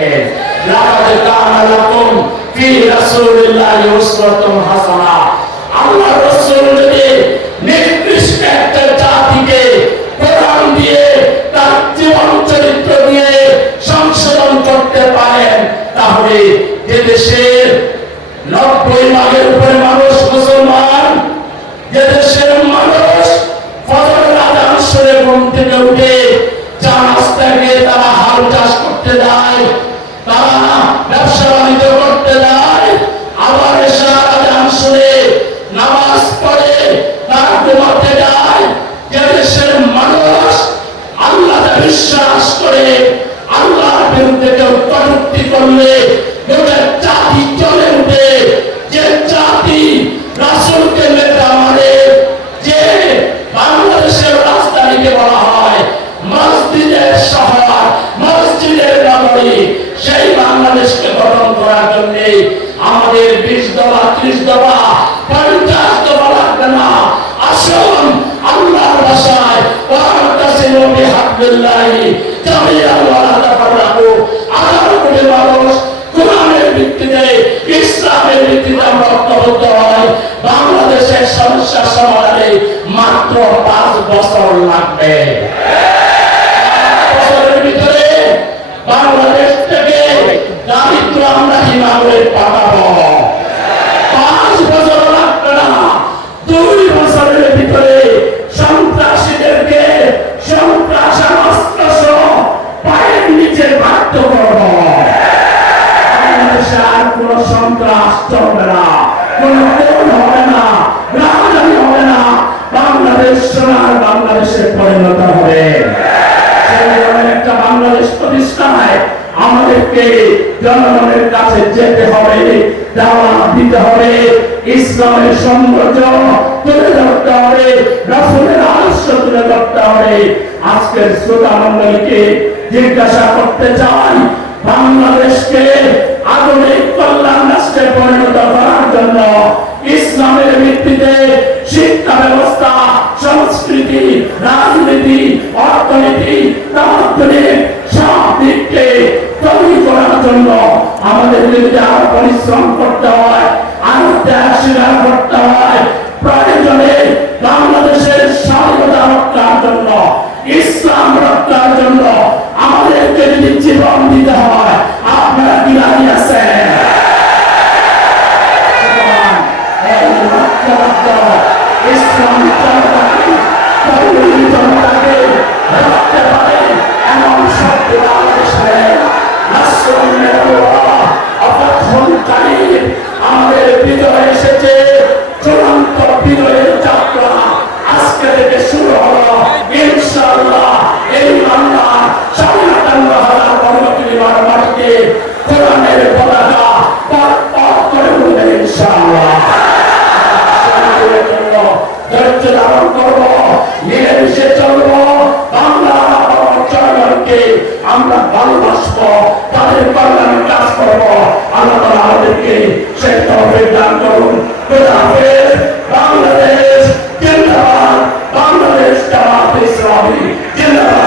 দেখেন, লাকাদ কানা লাকুম ফি রাসূলিল্লাহি উসওয়াতুন হাসানাহ। আল্লাহর রাসূল যদি নিকৃষ্ট একটা জাতিকে কোরআন দিয়ে, তার জীবন চরিত্র দিয়ে সংশোধন করতে পারেন, তাহলে যে দেশের 90 ভাগের উপরে মানুষ মুসলমান, যে দেশের মানুষ ফজরের আযান শুনে ঘুম থেকে উঠে চা নাস্তা খেয়ে তারা হাল চাষ করতে যায়, তারা ব্যবসা বাণিজ্য করতে যায়, আবার এশার আযান শুনে নামাজ পড়ে তারা ঘুমাতে যায়, যে দেশের মানুষ আল্লাহকে বিশ্বাস করে আল্লাহর বিরুদ্ধে কেউ কটূক্তি করলে গোটা জাতি চলে উঠে, যে জাতি রাসূলকে নেতা মানে, যে বাংলাদেশের রাজধানীকে বলা হয় মসজিদের শহর, মসজিদের নগরী, সেই বাংলাদেশকে গঠন করার জন্য আমাদের 20 দফা, 30 দফা, 50 দফা লাগবে না। আসুন আল্লাহর ভাষায় ওয়াতাসিমু বিহাবলিল্লাহি জামিআন ওয়া লা তাফাররাকু। 18 কোটি মানুষ কোরআনের ভিত্তিতে, ইসলামের ভিত্তিতে আমরা ঐক্যবদ্ধ হই। বাংলাদেশের সমস্যা সমাধানে মাত্র 5 বছর লাগবে। বছরের ভিতরে বাংলাদেশ থেকে দারিদ্র আমরা হিমালয়ে পাঠাবো। 5 বছর লাগবে না, 2 বছরের ভিতরে সন্ত্রাসীদেরকে সন্ত্রাসের অস্ত্র সহ পায়ের নিচে বাধ্য করবো। বাংলাদেশে আর কোন সন্ত্রাস চলবে না, কোন খুন হবে না, রাজধানী হবে না, বাংলাদেশ সোনার বাংলাদেশে পরিণত হবে। সেই ধরনের একটা বাংলাদেশ প্রতিষ্ঠায় আমাদেরকে জনগণের কাছে যেতে হবে, দাওয়াত দিতে হবে, ইসলামের সৌন্দর্য তুলে ধরতে হবে, রাসূলের আদর্শ তুলে ধরতে হবে। আজকের শ্রোতা মণ্ডলীকে জিজ্ঞাসা করতে চাই, বাংলাদেশকে আধুনিক কল্যাণ রাষ্ট্রে পরিণত করার জন্য ইসলামের ভিত্তিতে শিক্ষা ব্যবস্থা, সংস্কৃতি, রাজনীতি, অর্থনীতি, তামাত্তনিক সব দিককে তৈরি করার জন্য আমাদের যদি আরো পরিশ্রম করতে হয়, আরো ত্যাগ স্বীকার করতে হয়, প্রয়োজনে বাংলাদেশের স্বাধীনতা রক্ষার জন্য, ইসলাম রক্ষার জন্য আমাদেরকে যদি জীবন দিতে হয়, আপনারা কি রাজি আছেন? ইসলাম জনতাকে রক্ষা পারে এমন শক্তি বাংলাদেশে আমাদের বিজয় এসেছে। চূড়ান্ত বিজয়ের যাত্রা আজকে থেকে শুরু হলো। ইনশাআল্লাহ এই বাংলা 57,000 বর্গ কিলোমিটার মাটিতে কোরআনের পতাকা পথ করে উঠবে ইনশাআল্লাহ। ধৈর্য ধারণ করবো, মিলেমিশে চলবো, বাংলা জনগণকে আমরা ভালোবাসবো, তাদের কল্যাণের কাজ করবো। আল্লাহ তাআলা আমাদেরকে সেই তৌফিক দান করুন। খোদা হাফেজ। বাংলাদেশ জিন্দাবাদ, বাংলাদেশ জামাত ইসলামী জিন্দাবাদ।